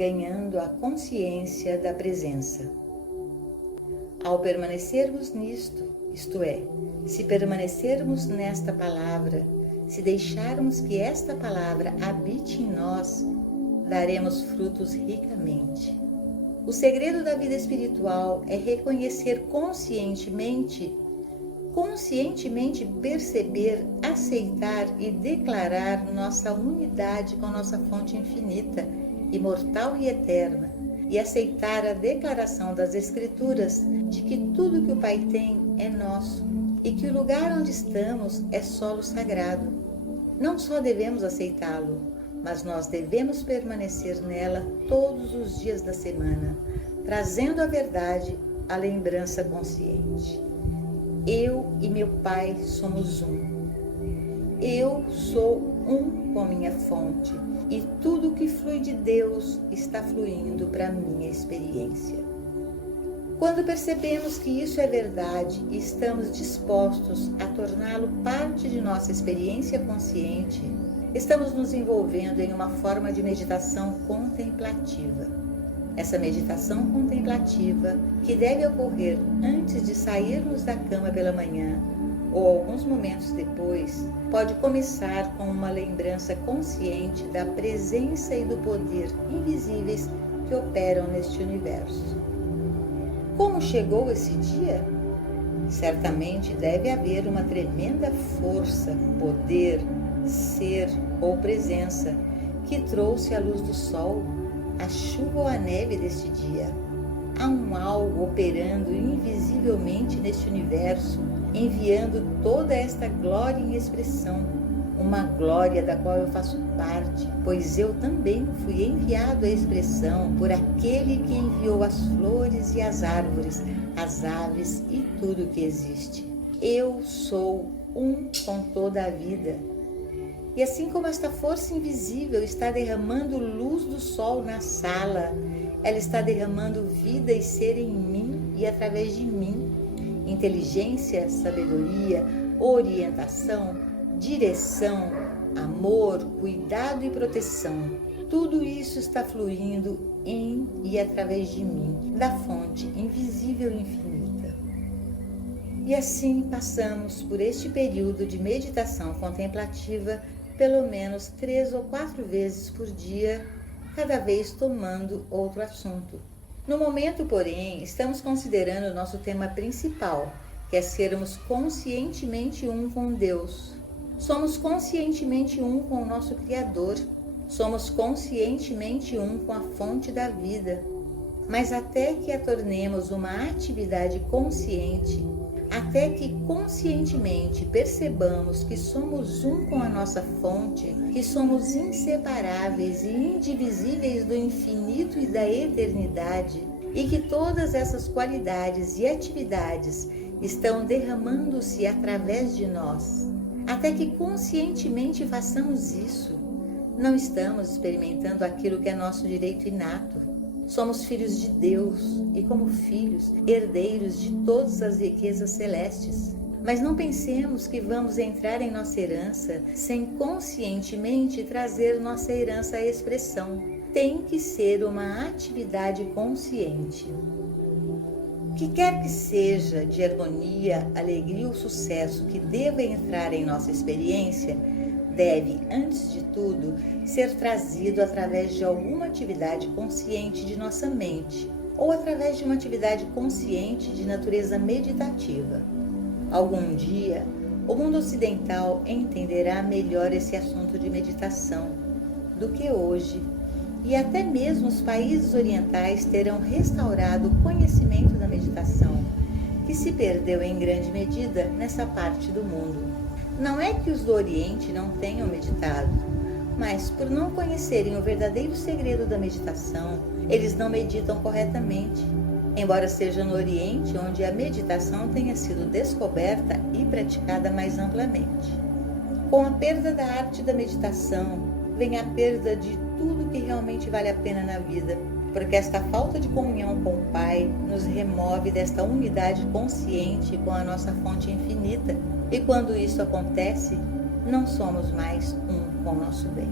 ganhando a consciência da presença. Ao permanecermos nisto, isto é, se permanecermos nesta palavra, se deixarmos que esta palavra habite em nós, daremos frutos ricamente. O segredo da vida espiritual é reconhecer conscientemente perceber, aceitar e declarar nossa unidade com nossa fonte infinita, imortal e eterna, e aceitar a declaração das Escrituras de que tudo que o Pai tem é nosso e que o lugar onde estamos é solo sagrado. Não só devemos aceitá-lo, mas nós devemos permanecer nela todos os dias da semana, trazendo a verdade à lembrança consciente. Eu e meu Pai somos um. Eu sou um com minha fonte e tudo que flui de Deus está fluindo para a minha experiência. Quando percebemos que isso é verdade e estamos dispostos a torná-lo parte de nossa experiência consciente, estamos nos envolvendo em uma forma de meditação contemplativa. Essa meditação contemplativa, que deve ocorrer antes de sairmos da cama pela manhã ou alguns momentos depois, pode começar com uma lembrança consciente da presença e do poder invisíveis que operam neste universo. Como chegou esse dia? Certamente deve haver uma tremenda força, poder, ser ou presença que trouxe a luz do sol, a chuva ou a neve deste dia. Há um algo operando invisivelmente neste universo, enviando toda esta glória em expressão, uma glória da qual eu faço parte, pois eu também fui enviado à expressão por aquele que enviou as flores e as árvores, as aves e tudo que existe. Eu sou um com toda a vida. E assim como esta força invisível está derramando luz do sol na sala, ela está derramando vida e ser em mim e através de mim. Inteligência, sabedoria, orientação, direção, amor, cuidado e proteção. Tudo isso está fluindo em e através de mim, da fonte invisível e infinita. E assim passamos por este período de meditação contemplativa pelo menos 3 ou 4 vezes por dia, cada vez tomando outro assunto. No momento, porém, estamos considerando o nosso tema principal, que é sermos conscientemente um com Deus. Somos conscientemente um com o nosso Criador. Somos conscientemente um com a fonte da vida. Mas até que a tornemos uma atividade consciente, até que conscientemente percebamos que somos um com a nossa fonte, que somos inseparáveis e indivisíveis do infinito e da eternidade, e que todas essas qualidades e atividades estão derramando-se através de nós, até que conscientemente façamos isso, não estamos experimentando aquilo que é nosso direito inato. Somos filhos de Deus e, como filhos, herdeiros de todas as riquezas celestes. Mas não pensemos que vamos entrar em nossa herança sem conscientemente trazer nossa herança à expressão. Tem que ser uma atividade consciente. O que quer que seja de harmonia, alegria ou sucesso que deva entrar em nossa experiência, deve, antes de tudo, ser trazido através de alguma atividade consciente de nossa mente ou através de uma atividade consciente de natureza meditativa. Algum dia, o mundo ocidental entenderá melhor esse assunto de meditação do que hoje, e até mesmo os países orientais terão restaurado o conhecimento da meditação, que se perdeu em grande medida nessa parte do mundo. Não é que os do Oriente não tenham meditado, mas por não conhecerem o verdadeiro segredo da meditação, eles não meditam corretamente, embora seja no Oriente onde a meditação tenha sido descoberta e praticada mais amplamente. Com a perda da arte da meditação, vem a perda de tudo que realmente vale a pena na vida, porque esta falta de comunhão com o Pai nos remove desta unidade consciente com a nossa fonte infinita. E quando isso acontece, não somos mais um com o nosso bem.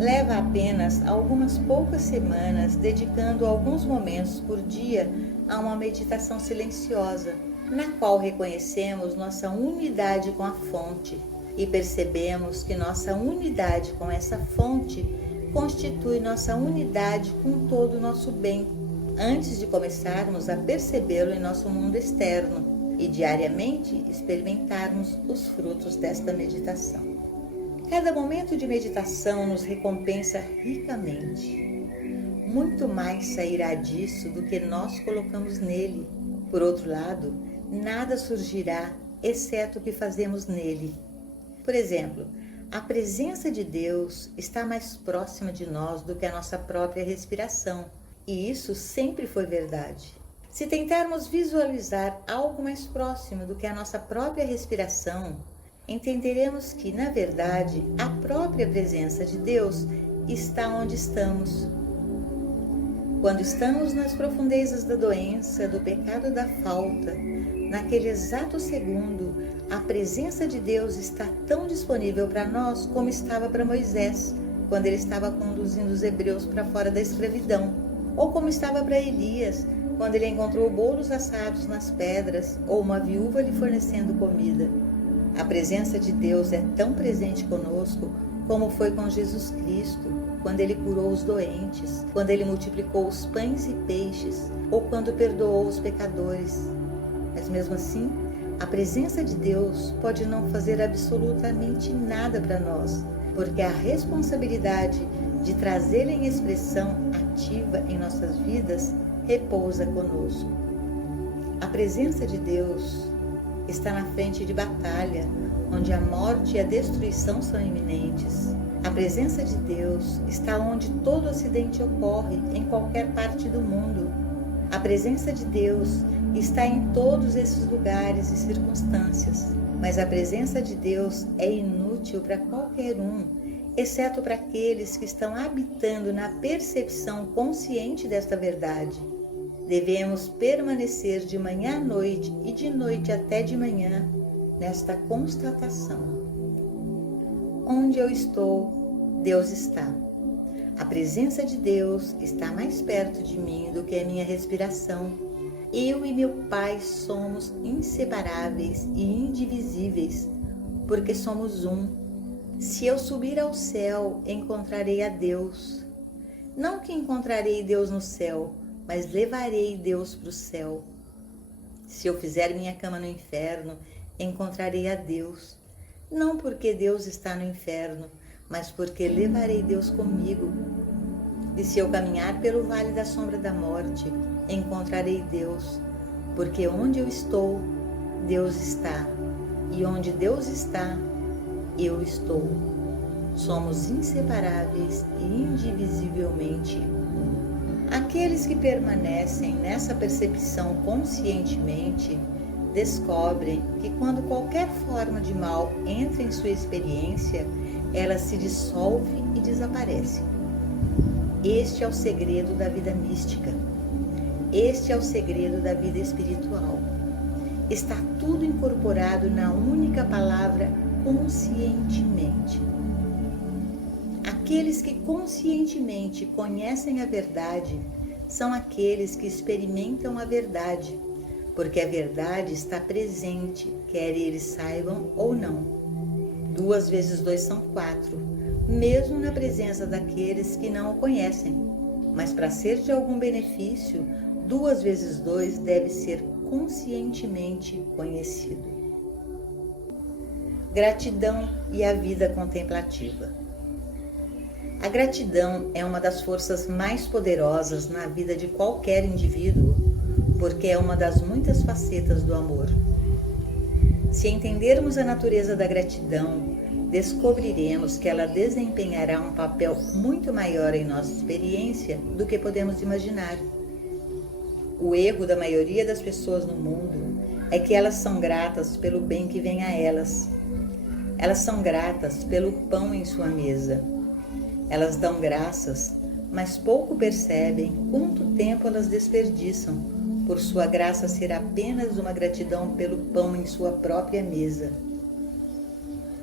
leva apenas algumas poucas semanas dedicando alguns momentos por dia a uma meditação silenciosa, na qual reconhecemos nossa unidade com a fonte e percebemos que nossa unidade com essa fonte constitui nossa unidade com todo o nosso bem, antes de começarmos a percebê-lo em nosso mundo externo e diariamente experimentarmos os frutos desta meditação. Cada momento de meditação nos recompensa ricamente. Muito mais sairá disso do que nós colocamos nele. Por outro lado, nada surgirá exceto o que fazemos nele. Por exemplo, a presença de Deus está mais próxima de nós do que a nossa própria respiração, e isso sempre foi verdade. Se tentarmos visualizar algo mais próximo do que a nossa própria respiração, entenderemos que, na verdade, a própria presença de Deus está onde estamos. Quando estamos nas profundezas da doença, do pecado, da falta, naquele exato segundo, a presença de Deus está tão disponível para nós como estava para Moisés, quando ele estava conduzindo os hebreus para fora da escravidão, ou como estava para Elias, quando ele encontrou bolos assados nas pedras, ou uma viúva lhe fornecendo comida. A presença de Deus é tão presente conosco como foi com Jesus Cristo, quando ele curou os doentes, quando ele multiplicou os pães e peixes, ou quando perdoou os pecadores. Mas mesmo assim, a presença de Deus pode não fazer absolutamente nada para nós, porque a responsabilidade de trazê-la em expressão ativa em nossas vidas repousa conosco. A presença de Deus está na frente de batalha, onde a morte e a destruição são iminentes. A presença de Deus está onde todo acidente ocorre, em qualquer parte do mundo. A presença de Deus está em todos esses lugares e circunstâncias, mas a presença de Deus é inútil para qualquer um, exceto para aqueles que estão habitando na percepção consciente desta verdade. Devemos permanecer de manhã à noite e de noite até de manhã nesta constatação. Onde eu estou, Deus está. A presença de Deus está mais perto de mim do que a minha respiração. Eu e meu Pai somos inseparáveis e indivisíveis, porque somos um. Se eu subir ao céu, encontrarei a Deus. Não que encontrarei Deus no céu, mas levarei Deus para o céu. Se eu fizer minha cama no inferno, encontrarei a Deus. Não porque Deus está no inferno, mas porque levarei Deus comigo. E se eu caminhar pelo vale da sombra da morte, encontrarei Deus, porque onde eu estou, Deus está, e onde Deus está, eu estou. Somos inseparáveis e indivisivelmente um. Aqueles que permanecem nessa percepção conscientemente descobrem que quando qualquer forma de mal entra em sua experiência, ela se dissolve e desaparece. Este é o segredo da vida mística. Este é o segredo da vida espiritual. Está tudo incorporado na única palavra conscientemente. Aqueles que conscientemente conhecem a verdade são aqueles que experimentam a verdade, porque a verdade está presente, quer eles saibam ou não. 2 vezes 2 são 4, mesmo na presença daqueles que não o conhecem. Mas para ser de algum benefício, 2 vezes 2 deve ser conscientemente conhecido. Gratidão e a vida contemplativa. A gratidão é uma das forças mais poderosas na vida de qualquer indivíduo, porque é uma das muitas facetas do amor. Se entendermos a natureza da gratidão, descobriremos que ela desempenhará um papel muito maior em nossa experiência do que podemos imaginar. O erro da maioria das pessoas no mundo é que elas são gratas pelo bem que vem a elas. Elas são gratas pelo pão em sua mesa. Elas dão graças, mas pouco percebem quanto tempo elas desperdiçam, por sua graça ser apenas uma gratidão pelo pão em sua própria mesa.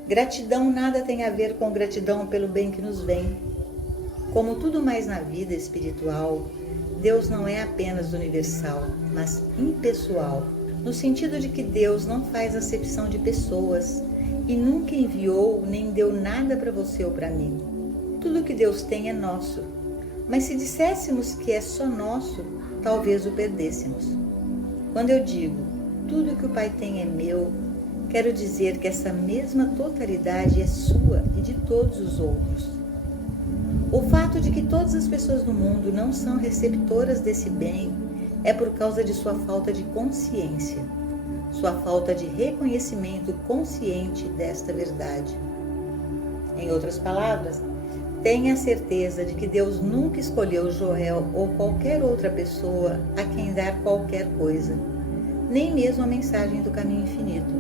Gratidão nada tem a ver com gratidão pelo bem que nos vem. Como tudo mais na vida espiritual, Deus não é apenas universal, mas impessoal, no sentido de que Deus não faz acepção de pessoas e nunca enviou nem deu nada para você ou para mim. Tudo que Deus tem é nosso, mas se disséssemos que é só nosso, talvez o perdêssemos. Quando eu digo, tudo que o Pai tem é meu, quero dizer que essa mesma totalidade é sua e de todos os outros. O fato de que todas as pessoas do mundo não são receptoras desse bem é por causa de sua falta de consciência, sua falta de reconhecimento consciente desta verdade. Em outras palavras, tenha certeza de que Deus nunca escolheu Joel ou qualquer outra pessoa a quem dar qualquer coisa, nem mesmo a mensagem do caminho infinito.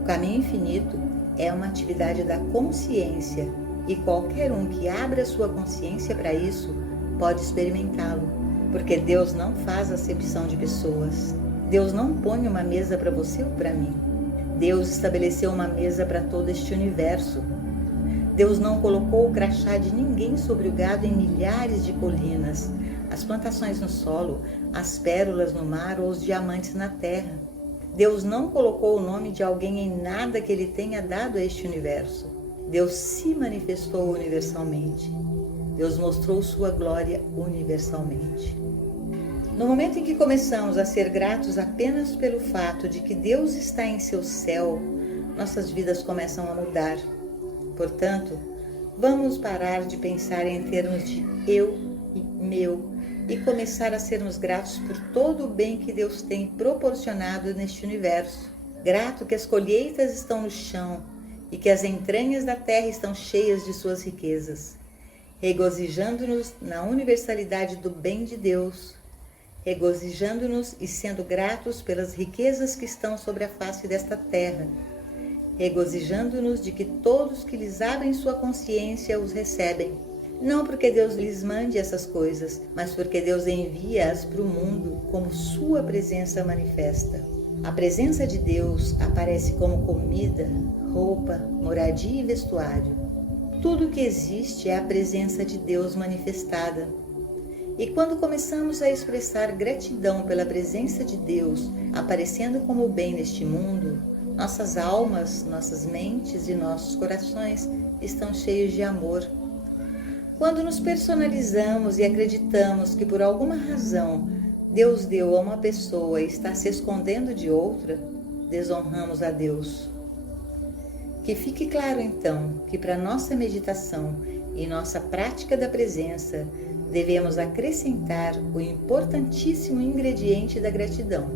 O caminho infinito é uma atividade da consciência e qualquer um que abra sua consciência para isso pode experimentá-lo, porque Deus não faz acepção de pessoas. Deus não põe uma mesa para você ou para mim. Deus estabeleceu uma mesa para todo este universo. Deus não colocou o crachá de ninguém sobre o gado em milhares de colinas, as plantações no solo, as pérolas no mar ou os diamantes na terra. Deus não colocou o nome de alguém em nada que Ele tenha dado a este universo. Deus se manifestou universalmente. Deus mostrou sua glória universalmente. No momento em que começamos a ser gratos apenas pelo fato de que Deus está em seu céu, nossas vidas começam a mudar. Portanto, vamos parar de pensar em termos de eu e meu e começar a sermos gratos por todo o bem que Deus tem proporcionado neste universo. Grato que as colheitas estão no chão e que as entranhas da terra estão cheias de suas riquezas, regozijando-nos na universalidade do bem de Deus, regozijando-nos e sendo gratos pelas riquezas que estão sobre a face desta terra, regozijando-nos de que todos que lhes abrem sua consciência os recebem, não porque Deus lhes mande essas coisas, mas porque Deus envia-as para o mundo como sua presença manifesta. A presença de Deus aparece como comida, roupa, moradia e vestuário. Tudo o que existe é a presença de Deus manifestada. E quando começamos a expressar gratidão pela presença de Deus aparecendo como bem neste mundo, nossas almas, nossas mentes e nossos corações estão cheios de amor. Quando nos personalizamos e acreditamos que por alguma razão Deus deu a uma pessoa e está se escondendo de outra, desonramos a Deus. Que fique claro então que para nossa meditação e nossa prática da presença devemos acrescentar o importantíssimo ingrediente da gratidão.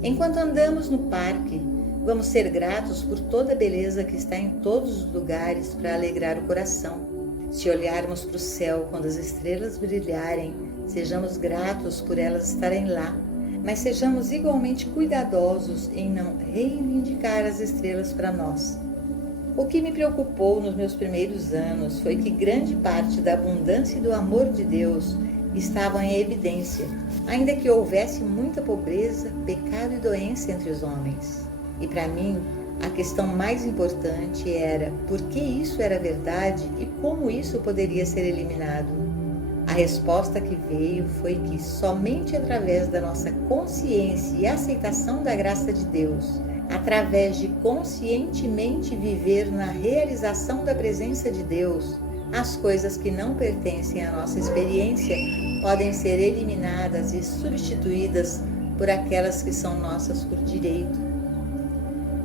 Enquanto andamos no parque, vamos ser gratos por toda a beleza que está em todos os lugares para alegrar o coração. Se olharmos para o céu quando as estrelas brilharem, sejamos gratos por elas estarem lá, mas sejamos igualmente cuidadosos em não reivindicar as estrelas para nós. O que me preocupou nos meus primeiros anos foi que grande parte da abundância e do amor de Deus estavam em evidência, ainda que houvesse muita pobreza, pecado e doença entre os homens. E para mim, a questão mais importante era por que isso era verdade e como isso poderia ser eliminado. A resposta que veio foi que somente através da nossa consciência e aceitação da graça de Deus, através de conscientemente viver na realização da presença de Deus, as coisas que não pertencem à nossa experiência podem ser eliminadas e substituídas por aquelas que são nossas por direito.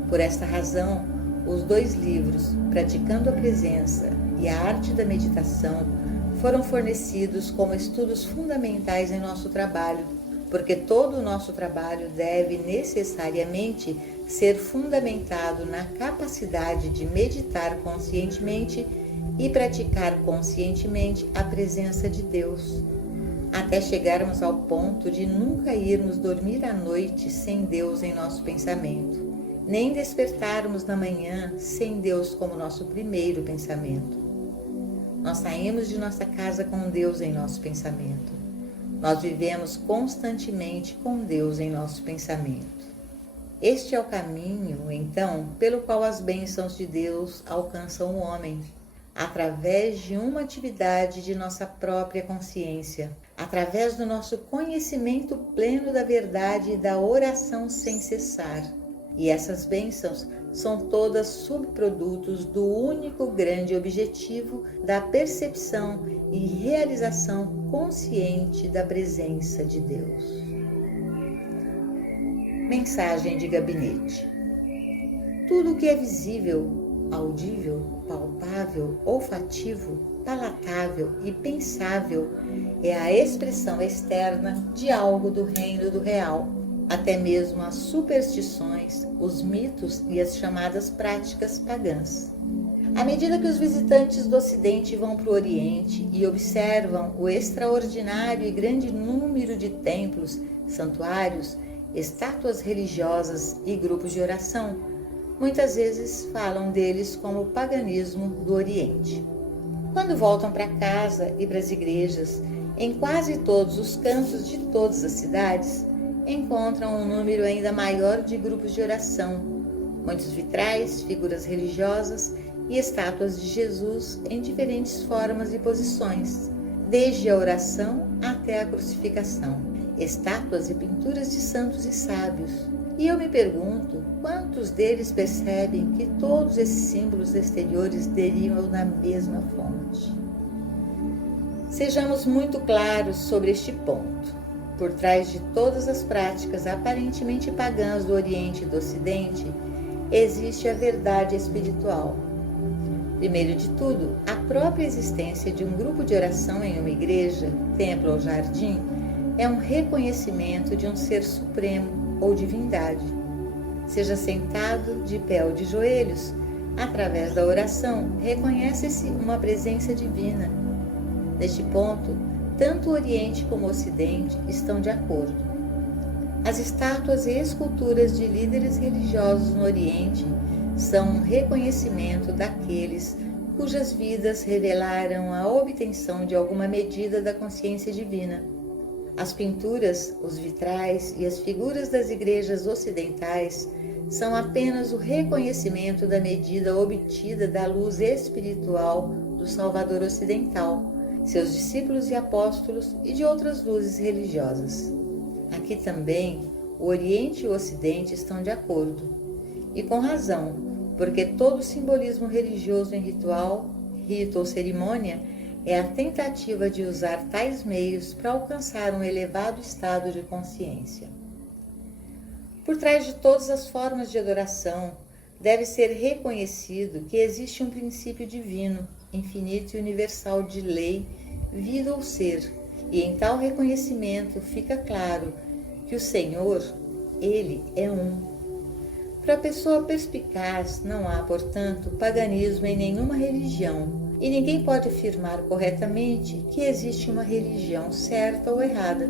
Por esta razão, os 2 livros, Praticando a Presença e A Arte da Meditação, foram fornecidos como estudos fundamentais em nosso trabalho, porque todo o nosso trabalho deve necessariamente ser fundamentado na capacidade de meditar conscientemente e praticar conscientemente a presença de Deus, até chegarmos ao ponto de nunca irmos dormir à noite sem Deus em nosso pensamento, nem despertarmos na manhã sem Deus como nosso primeiro pensamento. Nós saímos de nossa casa com Deus em nosso pensamento. Nós vivemos constantemente com Deus em nosso pensamento. Este é o caminho, então, pelo qual as bênçãos de Deus alcançam o homem. através de uma atividade de nossa própria consciência, através do nosso conhecimento pleno da verdade e da oração sem cessar. E essas bênçãos são todas subprodutos do único grande objetivo da percepção e realização consciente da presença de Deus. Mensagem de gabinete. Tudo o que é visível, audível, palpável, olfativo, palatável e pensável é a expressão externa de algo do reino do real. Até mesmo as superstições, os mitos e as chamadas práticas pagãs. À medida que os visitantes do Ocidente vão para o Oriente e observam o extraordinário e grande número de templos, santuários, estátuas religiosas e grupos de oração, muitas vezes falam deles como o paganismo do Oriente. Quando voltam para casa e para as igrejas, em quase todos os cantos de todas as cidades, encontram um número ainda maior de grupos de oração, muitos vitrais, figuras religiosas e estátuas de Jesus em diferentes formas e posições, desde a oração até a crucificação, estátuas e pinturas de santos e sábios. E eu me pergunto, quantos deles percebem que todos esses símbolos exteriores derivam da mesma fonte? Sejamos muito claros sobre este ponto. Por trás de todas as práticas aparentemente pagãs do Oriente e do Ocidente, existe a verdade espiritual. Primeiro de tudo, a própria existência de um grupo de oração em uma igreja, templo ou jardim é um reconhecimento de um ser supremo ou divindade. Seja sentado, de pé ou de joelhos, através da oração, reconhece-se uma presença divina. Neste ponto, tanto o Oriente como o Ocidente estão de acordo. As estátuas e esculturas de líderes religiosos no Oriente são um reconhecimento daqueles cujas vidas revelaram a obtenção de alguma medida da consciência divina. As pinturas, os vitrais e as figuras das igrejas ocidentais são apenas o reconhecimento da medida obtida da luz espiritual do Salvador ocidental, seus discípulos e apóstolos e de outras luzes religiosas. Aqui também, o Oriente e o Ocidente estão de acordo, e com razão, porque todo simbolismo religioso em ritual, rito ou cerimônia é a tentativa de usar tais meios para alcançar um elevado estado de consciência. Por trás de todas as formas de adoração, deve ser reconhecido que existe um princípio divino, infinito e universal de lei, vida ou ser, e em tal reconhecimento fica claro que o Senhor, Ele é um. Para a pessoa perspicaz, não há, portanto, paganismo em nenhuma religião, e ninguém pode afirmar corretamente que existe uma religião certa ou errada.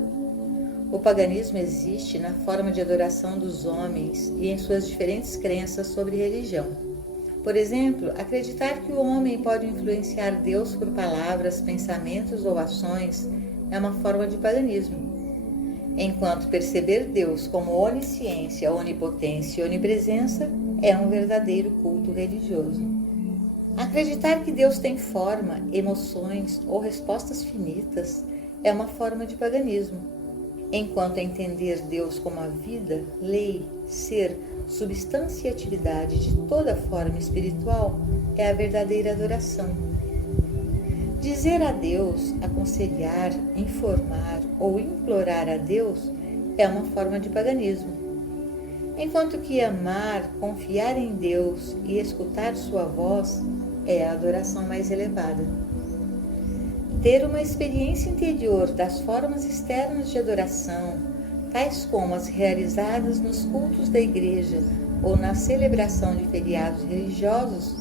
O paganismo existe na forma de adoração dos homens e em suas diferentes crenças sobre religião. Por exemplo, acreditar que o homem pode influenciar Deus por palavras, pensamentos ou ações é uma forma de paganismo, enquanto perceber Deus como onisciência, onipotência e onipresença é um verdadeiro culto religioso. Acreditar que Deus tem forma, emoções ou respostas finitas é uma forma de paganismo, enquanto entender Deus como a vida, lei, ser, substância e atividade de toda forma espiritual é a verdadeira adoração. Dizer a Deus, aconselhar, informar ou implorar a Deus é uma forma de paganismo, enquanto que amar, confiar em Deus e escutar sua voz é a adoração mais elevada. Ter uma experiência interior das formas externas de adoração, tais como as realizadas nos cultos da igreja ou na celebração de feriados religiosos,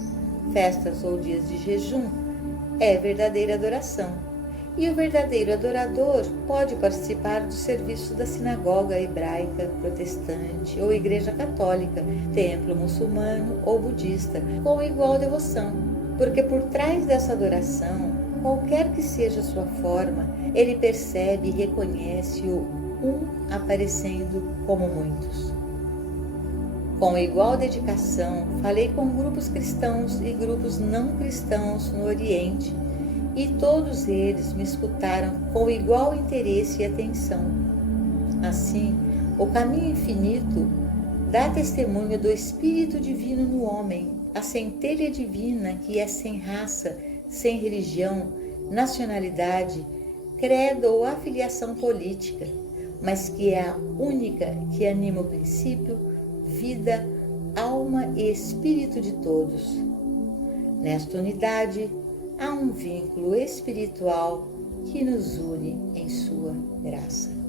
festas ou dias de jejum, é verdadeira adoração. E o verdadeiro adorador pode participar do serviço da sinagoga hebraica, protestante ou igreja católica, templo muçulmano ou budista, com igual devoção, porque por trás dessa adoração, qualquer que seja a sua forma, ele percebe e reconhece o um aparecendo como muitos. Com igual dedicação, falei com grupos cristãos e grupos não cristãos no Oriente, e todos eles me escutaram com igual interesse e atenção. Assim, o caminho infinito dá testemunho do Espírito Divino no homem, a centelha divina que é sem raça, sem religião, nacionalidade, credo ou afiliação política, mas que é a única que anima o princípio, vida, alma e espírito de todos. Nesta unidade, há um vínculo espiritual que nos une em sua graça.